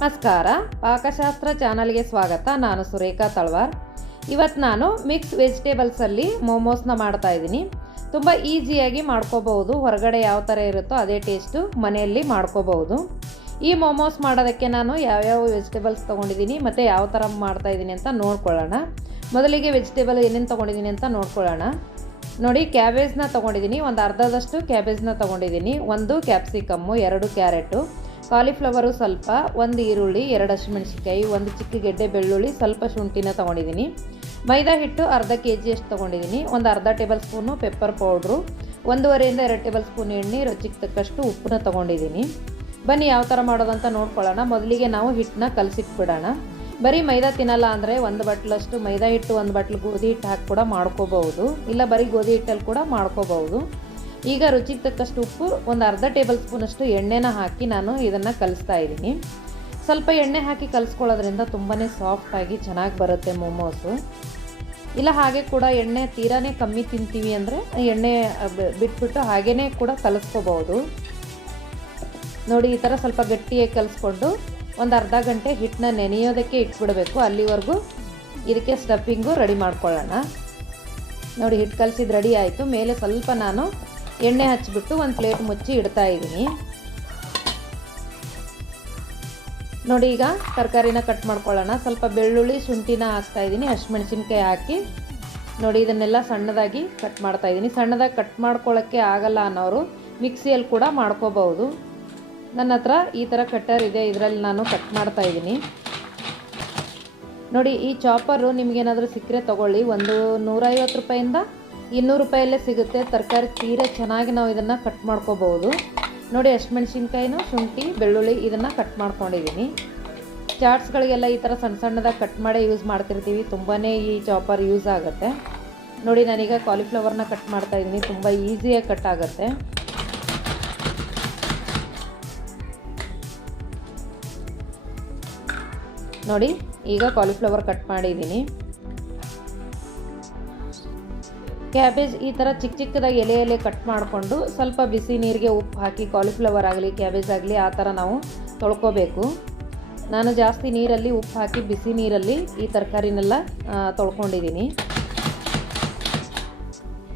ನಮಸ್ಕಾರ, ಪಾಕಶಾಸ್ತ್ರ ಚಾನಲ್ಗೆ ಸ್ವಾಗತ. ನಾನು ಸುರೇಖಾ ತಳವಾರ್. ಇವತ್ತು ನಾನು ಮಿಕ್ಸ್ ವೆಜಿಟೇಬಲ್ಸಲ್ಲಿ ಮೋಮೋಸ್ನ ಮಾಡ್ತಾ ಇದ್ದೀನಿ. ತುಂಬ ಈಸಿಯಾಗಿ ಮಾಡ್ಕೋಬಹುದು. ಹೊರಗಡೆ ಯಾವ ಥರ ಇರುತ್ತೋ ಅದೇ ಟೇಸ್ಟು ಮನೆಯಲ್ಲಿ ಮಾಡ್ಕೋಬಹುದು. ಈ ಮೋಮೋಸ್ ಮಾಡೋದಕ್ಕೆ ನಾನು ಯಾವ್ಯಾವ ವೆಜಿಟೇಬಲ್ಸ್ ತೊಗೊಂಡಿದ್ದೀನಿ ಮತ್ತು ಯಾವ ಥರ ಮಾಡ್ತಾಯಿದ್ದೀನಿ ಅಂತ ನೋಡ್ಕೊಳ್ಳೋಣ. ಮೊದಲಿಗೆ ವೆಜಿಟೇಬಲ್ ಏನೇನು ತೊಗೊಂಡಿದ್ದೀನಿ ಅಂತ ನೋಡ್ಕೊಳ್ಳೋಣ. ನೋಡಿ, ಕ್ಯಾಬೇಜ್ನ ತೊಗೊಂಡಿದ್ದೀನಿ. ಒಂದು ಅರ್ಧದಷ್ಟು ಕ್ಯಾಬೇಜ್ನ ತೊಗೊಂಡಿದ್ದೀನಿ. ಒಂದು ಕ್ಯಾಪ್ಸಿಕಮ್ಮು, 2 ಕ್ಯಾರೆಟು, ಕಾಲಿಫ್ಲವರು ಸ್ವಲ್ಪ, 1 ಈರುಳ್ಳಿ, 2 ಹಸಿಮೆಣಸಿನ್ಕಾಯಿ, 1 ಚಿಕ್ಕ ಗೆಡ್ಡೆ ಬೆಳ್ಳುಳ್ಳಿ, ಸ್ವಲ್ಪ ಶುಂಠಿನ ತೊಗೊಂಡಿದ್ದೀನಿ. ಮೈದಾ ಹಿಟ್ಟು ಅರ್ಧ kg ಅಷ್ಟು ತೊಗೊಂಡಿದ್ದೀನಿ. ಒಂದು ಅರ್ಧ table spoon pepper powder, 1.5 2 table spoon ಎಣ್ಣೆ, ರುಚಿಗೆ ತಕ್ಕಷ್ಟು ಉಪ್ಪನ್ನ ತೊಗೊಂಡಿದ್ದೀನಿ. ಬನ್ನಿ ಯಾವ ಥರ ಮಾಡೋದಂತ ನೋಡ್ಕೊಳ್ಳೋಣ. ಮೊದಲಿಗೆ ನಾವು ಹಿಟ್ಟನ್ನ ಕಲಸಿಟ್ಬಿಡೋಣ. ಬರೀ ಮೈದಾ ತಿನ್ನಲ್ಲ ಅಂದರೆ 1 ಬಟ್ಲಷ್ಟು ಮೈದಾ ಹಿಟ್ಟು, 1 ಬಟ್ಲು ಗೋಧಿ ಹಿಟ್ಟು ಹಾಕಿ ಕೂಡ ಮಾಡ್ಕೋಬಹುದು. ಇಲ್ಲ ಬರೀ ಗೋಧಿ ಹಿಟ್ಟಲ್ಲಿ ಕೂಡ ಮಾಡ್ಕೋಬಹುದು. ಈಗ ರುಚಿಗೆ ತಕ್ಕಷ್ಟು ಉಪ್ಪು, ಒಂದು ಅರ್ಧ ಟೇಬಲ್ ಸ್ಪೂನಷ್ಟು ಎಣ್ಣೆನ ಹಾಕಿ ನಾನು ಇದನ್ನು ಕಲಿಸ್ತಾ ಇದ್ದೀನಿ. ಸ್ವಲ್ಪ ಎಣ್ಣೆ ಹಾಕಿ ಕಲಿಸ್ಕೊಳ್ಳೋದ್ರಿಂದ ತುಂಬಾ ಸಾಫ್ಟಾಗಿ ಚೆನ್ನಾಗಿ ಬರುತ್ತೆ ಮೋಮೋಸು. ಇಲ್ಲ ಹಾಗೆ ಕೂಡ ಎಣ್ಣೆ ತೀರಾನೇ ಕಮ್ಮಿ ತಿಂತೀವಿ ಅಂದರೆ ಎಣ್ಣೆ ಬಿಟ್ಬಿಟ್ಟು ಹಾಗೇ ಕೂಡ ಕಲಿಸ್ಕೋಬಹುದು. ನೋಡಿ, ಈ ಥರ ಸ್ವಲ್ಪ ಗಟ್ಟಿಯಾಗಿ ಕಲಿಸ್ಕೊಂಡು ಒಂದು ಅರ್ಧ ಗಂಟೆ ಹಿಟ್ಟನ್ನ ನೆನೆಯೋದಕ್ಕೆ ಇಟ್ಬಿಡಬೇಕು. ಅಲ್ಲಿವರೆಗೂ ಇದಕ್ಕೆ ಸ್ಟಫಿಂಗು ರೆಡಿ ಮಾಡ್ಕೊಳ್ಳೋಣ. ನೋಡಿ, ಹಿಟ್ಟು ಕಲಸಿದ್ದು ರೆಡಿ ಆಯಿತು. ಮೇಲೆ ಸ್ವಲ್ಪ ನಾನು ಎಣ್ಣೆ ಹಚ್ಚಿಬಿಟ್ಟು ಒಂದು ಪ್ಲೇಟ್ ಮುಚ್ಚಿ ಇಡ್ತಾ ಇದ್ದೀನಿ. ನೋಡಿ, ಈಗ ತರಕಾರಿನ ಕಟ್ ಮಾಡ್ಕೊಳ್ಳೋಣ. ಸ್ವಲ್ಪ ಬೆಳ್ಳುಳ್ಳಿ, ಶುಂಠಿನ ಹಾಕ್ತಾ ಇದ್ದೀನಿ, ಹಸಿಮೆಣಸಿನ್ಕಾಯಿ ಹಾಕಿ ನೋಡಿ ಇದನ್ನೆಲ್ಲ ಸಣ್ಣದಾಗಿ ಕಟ್ ಮಾಡ್ತಾ ಇದ್ದೀನಿ. ಸಣ್ಣದಾಗಿ ಕಟ್ ಮಾಡ್ಕೊಳ್ಳೋಕ್ಕೆ ಆಗಲ್ಲ ಅನ್ನೋರು ಮಿಕ್ಸಿಯಲ್ಲಿ ಕೂಡ ಮಾಡ್ಕೋಬಹುದು. ನನ್ನ ಹತ್ರ ಈ ಥರ ಕಟ್ಟರ್ ಇದೆ, ಇದರಲ್ಲಿ ನಾನು ಕಟ್ ಮಾಡ್ತಾ ಇದ್ದೀನಿ. ನೋಡಿ, ಈ ಚಾಪರು ನಿಮಗೇನಾದರೂ ಸಿಕ್ಕರೆ ತೊಗೊಳ್ಳಿ. ಒಂದು 150 ರೂಪಾಯಿಂದ 200 ರೂಪಾಯಲ್ಲೇ ಸಿಗುತ್ತೆ. ತರಕಾರಿ ತೀರ ಚೆನ್ನಾಗಿ ನಾವು ಇದನ್ನು ಕಟ್ ಮಾಡ್ಕೋಬಹುದು. ನೋಡಿ, ಹಸಿಮೆಣಸಿನ್ಕಾಯಿನೂ, ಶುಂಠಿ, ಬೆಳ್ಳುಳ್ಳಿ ಇದನ್ನು ಕಟ್ ಮಾಡ್ಕೊಂಡಿದ್ದೀನಿ. ಚಾಟ್ಸ್ಗಳಿಗೆಲ್ಲ ಈ ಥರ ಸಣ್ಣ ಸಣ್ಣದಾಗಿ ಕಟ್ ಮಾಡೇ ಯೂಸ್ ಮಾಡ್ತಿರ್ತೀವಿ. ತುಂಬಾ ಈ ಚಾಪರ್ ಯೂಸ್ ಆಗುತ್ತೆ. ನೋಡಿ, ನಾನೀಗ ಕಾಲಿಫ್ಲವರ್ನ ಕಟ್ ಮಾಡ್ತಾ ಇದ್ದೀನಿ. ತುಂಬ ಈಸಿಯಾಗಿ ಕಟ್ ಆಗುತ್ತೆ. ನೋಡಿ, ಈಗ ಕಾಲಿಫ್ಲವರ್ ಕಟ್ ಮಾಡಿದ್ದೀನಿ. ಕ್ಯಾಬೇಜ್ ಈ ಥರ ಚಿಕ್ಕ ಚಿಕ್ಕದಾಗಿ ಎಲೆ ಕಟ್ ಮಾಡಿಕೊಂಡು ಸ್ವಲ್ಪ ಬಿಸಿ ನೀರಿಗೆ ಉಪ್ಪು ಹಾಕಿ, ಕಾಲಿಫ್ಲವರ್ ಆಗಲಿ ಕ್ಯಾಬೇಜ್ ಆಗಲಿ ಆ ಥರ ನಾವು ತೊಳ್ಕೊಬೇಕು. ನಾನು ಜಾಸ್ತಿ ನೀರಲ್ಲಿ ಉಪ್ಪು ಹಾಕಿ ಬಿಸಿ ನೀರಲ್ಲಿ ಈ ತರಕಾರಿನೆಲ್ಲ ತೊಳ್ಕೊಂಡಿದ್ದೀನಿ.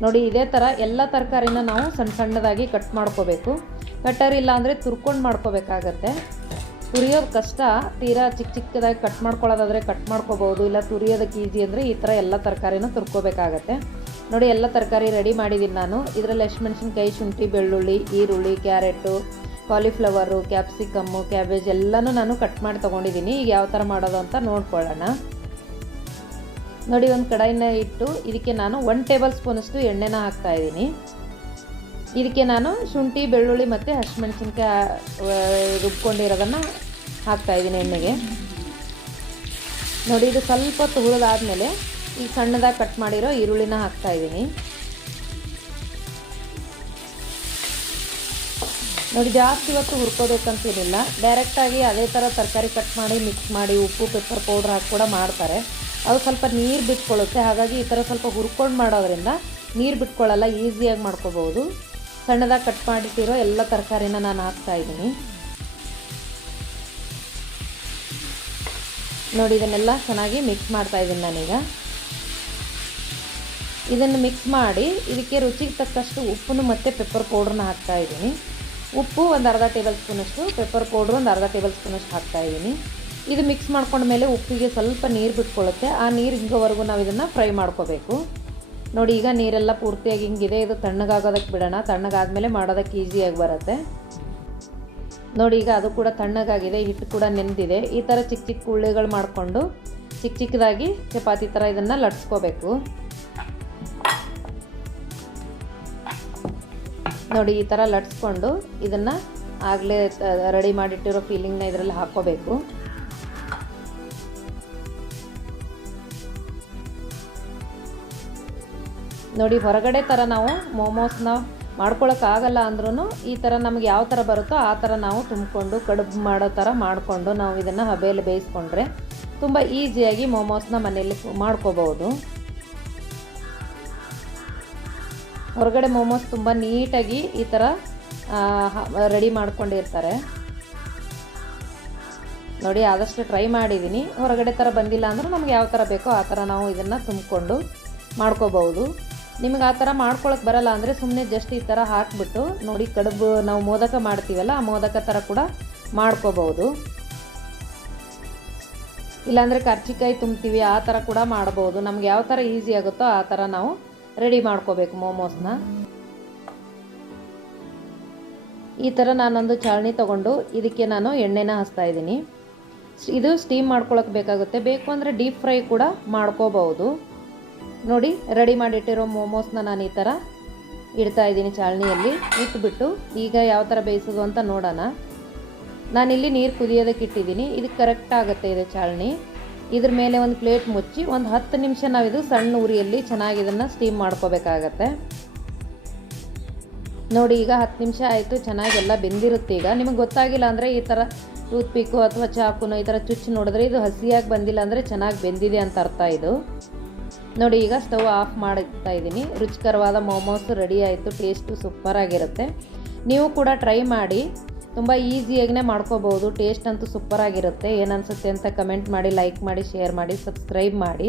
ನೋಡಿ, ಇದೇ ಥರ ಎಲ್ಲ ತರಕಾರಿನ ನಾವು ಸಣ್ಣ ಸಣ್ಣದಾಗಿ ಕಟ್ ಮಾಡ್ಕೋಬೇಕು. ಕಟ್ಟರ್ ಇಲ್ಲ ಅಂದರೆ ತುರ್ಕೊಂಡು ಮಾಡ್ಕೋಬೇಕಾಗತ್ತೆ. ತುರಿಯೋದು ಕಷ್ಟ. ತೀರಾ ಚಿಕ್ಕ ಚಿಕ್ಕದಾಗಿ ಕಟ್ ಮಾಡ್ಕೊಳ್ಳೋದಾದರೆ ಕಟ್ ಮಾಡ್ಕೋಬೋದು. ಇಲ್ಲ ತುರಿಯೋದಕ್ಕೆ ಈಸಿ ಅಂದರೆ ಈ ಥರ ಎಲ್ಲ ತರಕಾರಿನ ತುರ್ಕೋಬೇಕಾಗತ್ತೆ. ನೋಡಿ, ಎಲ್ಲ ತರಕಾರಿ ರೆಡಿ ಮಾಡಿದ್ದೀನಿ ನಾನು. ಇದರಲ್ಲಿ ಹಸಿಮೆಣಸಿನ್ಕಾಯಿ, ಶುಂಠಿ, ಬೆಳ್ಳುಳ್ಳಿ, ಈರುಳ್ಳಿ, ಕ್ಯಾರೆಟು, ಕಾಲಿಫ್ಲವರು, ಕ್ಯಾಪ್ಸಿಕಮ್ಮು, ಕ್ಯಾಬೇಜ್ ಎಲ್ಲನೂ ನಾನು ಕಟ್ ಮಾಡಿ ತೊಗೊಂಡಿದ್ದೀನಿ. ಈಗ ಯಾವ ಥರ ಮಾಡೋದು ಅಂತ ನೋಡ್ಕೊಳ್ಳೋಣ. ನೋಡಿ, ಒಂದು ಕಡಾಯಿನ ಇಟ್ಟು ಇದಕ್ಕೆ ನಾನು 1 ಟೇಬಲ್ ಸ್ಪೂನಷ್ಟು ಎಣ್ಣೆನ ಹಾಕ್ತಾಯಿದ್ದೀನಿ. ಇದಕ್ಕೆ ನಾನು ಶುಂಠಿ, ಬೆಳ್ಳುಳ್ಳಿ ಮತ್ತು ಹಸಿಮೆಣಸಿನ್ಕಾಯಿ ರುಬ್ಕೊಂಡಿರೋದನ್ನು ಹಾಕ್ತಾಯಿದ್ದೀನಿ ಎಣ್ಣೆಗೆ. ನೋಡಿ, ಇದು ಸ್ವಲ್ಪ ಹೊತ್ತು ಹುರಿದಾದ್ಮೇಲೆ ಈಗ ಸಣ್ಣದಾಗಿ ಕಟ್ ಮಾಡಿರೋ ಈರುಳ್ಳಿನ ಹಾಕ್ತಾಯಿದ್ದೀನಿ. ನೋಡಿ, ಜಾಸ್ತಿ ಹೊತ್ತು ಹುರ್ಕೋಬೇಕಂತೇನಿಲ್ಲ. ಡೈರೆಕ್ಟಾಗಿ ಅದೇ ಥರ ತರಕಾರಿ ಕಟ್ ಮಾಡಿ ಮಿಕ್ಸ್ ಮಾಡಿ ಉಪ್ಪು, ಪೆಪ್ಪರ್ ಪೌಡ್ರ್ ಹಾಕಿ ಕೂಡ ಮಾಡ್ತಾರೆ. ಅದು ಸ್ವಲ್ಪ ನೀರು ಬಿಟ್ಕೊಳ್ಳುತ್ತೆ. ಹಾಗಾಗಿ ಈ ಥರ ಸ್ವಲ್ಪ ಹುರ್ಕೊಂಡು ಮಾಡೋದ್ರಿಂದ ನೀರು ಬಿಟ್ಕೊಳ್ಳಲ್ಲ, ಈಸಿಯಾಗಿ ಮಾಡ್ಕೋಬೋದು. ಸಣ್ಣದಾಗಿ ಕಟ್ ಮಾಡಿಟ್ಟಿರೋ ಎಲ್ಲ ತರಕಾರಿನ ನಾನು ಹಾಕ್ತಾಯಿದ್ದೀನಿ. ನೋಡಿ, ಇದನ್ನೆಲ್ಲ ಚೆನ್ನಾಗಿ ಮಿಕ್ಸ್ ಮಾಡ್ತಾಯಿದ್ದೀನಿ ನಾನೀಗ. ಇದನ್ನು ಮಿಕ್ಸ್ ಮಾಡಿ ಇದಕ್ಕೆ ರುಚಿಗೆ ತಕ್ಕಷ್ಟು ಉಪ್ಪನ್ನು ಮತ್ತು ಪೆಪ್ಪರ್ ಪೌಡ್ರನ್ನ ಹಾಕ್ತಾಯಿದ್ದೀನಿ. ಉಪ್ಪು ಒಂದು ಅರ್ಧ ಟೇಬಲ್ ಸ್ಪೂನಷ್ಟು, ಪೆಪ್ಪರ್ ಪೌಡ್ರು ಒಂದು ಅರ್ಧ ಟೇಬಲ್ ಸ್ಪೂನಷ್ಟು ಹಾಕ್ತಾಯಿದ್ದೀನಿ. ಇದು ಮಿಕ್ಸ್ ಮಾಡ್ಕೊಂಡ್ಮೇಲೆ ಉಪ್ಪಿಗೆ ಸ್ವಲ್ಪ ನೀರು ಬಿಟ್ಕೊಳ್ಳುತ್ತೆ. ಆ ನೀರು ಹಿಂಗೋವರೆಗೂ ನಾವು ಇದನ್ನು ಫ್ರೈ ಮಾಡ್ಕೋಬೇಕು. ನೋಡಿ, ಈಗ ನೀರೆಲ್ಲ ಪೂರ್ತಿಯಾಗಿ ಹಿಂಗಿದೆ. ಇದು ತಣ್ಣಗಾಗೋದಕ್ಕೆ ಬಿಡೋಣ. ತಣ್ಣಗಾದ್ಮೇಲೆ ಮಾಡೋದಕ್ಕೆ ಈಸಿಯಾಗಿ ಬರುತ್ತೆ. ನೋಡಿ, ಈಗ ಅದು ಕೂಡ ತಣ್ಣಗಾಗಿದೆ. ಹಿಟ್ಟು ಕೂಡ ನೆಂದಿದೆ. ಈ ಥರ ಚಿಕ್ಕ ಚಿಕ್ಕ ಉಳ್ಳಿಗಳು ಮಾಡಿಕೊಂಡು ಚಿಕ್ಕ ಚಿಕ್ಕದಾಗಿ ಚಪಾತಿ ಥರ ಇದನ್ನು ಲಟ್ಸ್ಕೋಬೇಕು. ನೋಡಿ, ಈ ಥರ ಲಟ್ಸ್ಕೊಂಡು ಇದನ್ನು ಆಗಲೇ ರೆಡಿ ಮಾಡಿಟ್ಟಿರೋ ಫೀಲಿಂಗ್ನ ಇದರಲ್ಲಿ ಹಾಕ್ಕೋಬೇಕು. ನೋಡಿ, ಹೊರಗಡೆ ಥರ ನಾವು ಮೋಮೋಸ್ನ ಮಾಡ್ಕೊಳಕ್ಕಾಗಲ್ಲ ಅಂದ್ರೂ ಈ ಥರ ನಮಗೆ ಯಾವ ಥರ ಬರುತ್ತೋ ಆ ಥರ ನಾವು ತುಂಬಿಕೊಂಡು ಕಡುಬು ಮಾಡೋ ಥರ ಮಾಡಿಕೊಂಡು ನಾವು ಇದನ್ನು ಹಬೆಯಲ್ಲಿ ಬೇಯಿಸ್ಕೊಂಡ್ರೆ ತುಂಬ ಈಸಿಯಾಗಿ ಮೋಮೋಸ್ನ ಮನೆಯಲ್ಲಿ ಮಾಡ್ಕೋಬಹುದು. ಹೊರಗಡೆ ಮೋಮೋಸ್ ತುಂಬ ನೀಟಾಗಿ ಈ ಥರ ರೆಡಿ ಮಾಡ್ಕೊಂಡಿರ್ತಾರೆ. ನೋಡಿ ಆದಷ್ಟು ಟ್ರೈ ಮಾಡಿದ್ದೀನಿ. ಹೊರಗಡೆ ಥರ ಬಂದಿಲ್ಲ ಅಂದ್ರೆ ನಮ್ಗೆ ಯಾವ ಥರ ಬೇಕೋ ಆ ಥರ ನಾವು ಇದನ್ನು ತುಂಬಿಕೊಂಡು ಮಾಡ್ಕೋಬಹುದು. ನಿಮಗೆ ಆ ಥರ ಮಾಡ್ಕೊಳಕ್ಕೆ ಬರಲ್ಲ ಅಂದರೆ ಸುಮ್ಮನೆ ಜಸ್ಟ್ ಈ ಥರ ಹಾಕಿಬಿಟ್ಟು ನೋಡಿ ಕಡುಬು ನಾವು ಮೋದಕ ಮಾಡ್ತೀವಲ್ಲ ಆ ಮೋದಕ ಥರ ಕೂಡ ಮಾಡ್ಕೋಬಹುದು. ಇಲ್ಲಾಂದರೆ ಕರ್ಜಿಕಾಯಿ ತುಂಬ್ತೀವಿ ಆ ಥರ ಕೂಡ ಮಾಡ್ಬೋದು. ನಮ್ಗೆ ಯಾವ ಥರ ಈಸಿ ಆಗುತ್ತೋ ಆ ಥರ ನಾವು ರೆಡಿ ಮಾಡ್ಕೋಬೇಕು ಮೋಮೋಸ್ನ. ಈ ಥರ ನಾನೊಂದು ಚಾಳಣಿ ತೊಗೊಂಡು ಇದಕ್ಕೆ ನಾನು ಎಣ್ಣೆನ ಹಚ್ತಾ ಇದ್ದೀನಿ. ಇದು ಸ್ಟೀಮ್ ಮಾಡ್ಕೊಳಕ್ಕೆ ಬೇಕಾಗುತ್ತೆ. ಬೇಕು ಅಂದರೆ ಡೀಪ್ ಫ್ರೈ ಕೂಡ ಮಾಡ್ಕೋಬಹುದು. ನೋಡಿ ರೆಡಿ ಮಾಡಿಟ್ಟಿರೋ ಮೋಮೋಸ್ನ ನಾನು ಈ ಥರ ಇಡ್ತಾ ಇದ್ದೀನಿ ಚಾಳಣಿಯಲ್ಲಿ. ಇಟ್ಬಿಟ್ಟು ಈಗ ಯಾವ ಥರ ಬೇಯಿಸೋದು ಅಂತ ನೋಡೋಣ. ನಾನಿಲ್ಲಿ ನೀರು ಕುದಿಯೋದಕ್ಕೆ ಇಟ್ಟಿದ್ದೀನಿ. ಇದು ಕರೆಕ್ಟ್ ಆಗುತ್ತೆ ಇದು ಚಾಳಣಿ. ಇದ್ರ ಮೇಲೆ ಒಂದು ಪ್ಲೇಟ್ ಮುಚ್ಚಿ ಒಂದು 10 ನಿಮಿಷ ನಾವಿದು ಸಣ್ಣ ಉರಿಯಲ್ಲಿ ಚೆನ್ನಾಗಿ ಇದನ್ನು ಸ್ಟೀಮ್ ಮಾಡ್ಕೋಬೇಕಾಗತ್ತೆ. ನೋಡಿ ಈಗ 10 ನಿಮಿಷ ಆಯಿತು, ಚೆನ್ನಾಗೆಲ್ಲ ಬೆಂದಿರುತ್ತೆ. ಈಗ ನಿಮಗೆ ಗೊತ್ತಾಗಿಲ್ಲ ಅಂದರೆ ಈ ಥರ ಟೂತ್ ಪಿಕ್ಕು ಅಥವಾ ಚಾಕುನೋ ಈ ಥರ ಚುಚ್ಚಿ ನೋಡಿದ್ರೆ ಇದು ಹಸಿಯಾಗಿ ಬಂದಿಲ್ಲ ಅಂದರೆ ಚೆನ್ನಾಗಿ ಬೆಂದಿದೆ ಅಂತ ಅರ್ಥ ಇದು. ನೋಡಿ ಈಗ ಸ್ಟವ್ ಆಫ್ ಮಾಡ್ತಾ ಇದ್ದೀನಿ. ರುಚಿಕರವಾದ ಮೋಮೋಸ್ ರೆಡಿ ಆಯಿತು. ಟೇಸ್ಟು ಸೂಪರಾಗಿರುತ್ತೆ. ನೀವು ಕೂಡ ಟ್ರೈ ಮಾಡಿ. ತುಂಬ ಈಸಿಯಾಗಿನೇ ಮಾಡ್ಕೋಬೋದು. ಟೇಸ್ಟ್ ಅಂತೂ ಸೂಪರಾಗಿರುತ್ತೆ. ಏನನ್ಸುತ್ತೆ ಅಂತ ಕಮೆಂಟ್ ಮಾಡಿ, ಲೈಕ್ ಮಾಡಿ, ಶೇರ್ ಮಾಡಿ, ಸಬ್ಸ್ಕ್ರೈಬ್ ಮಾಡಿ.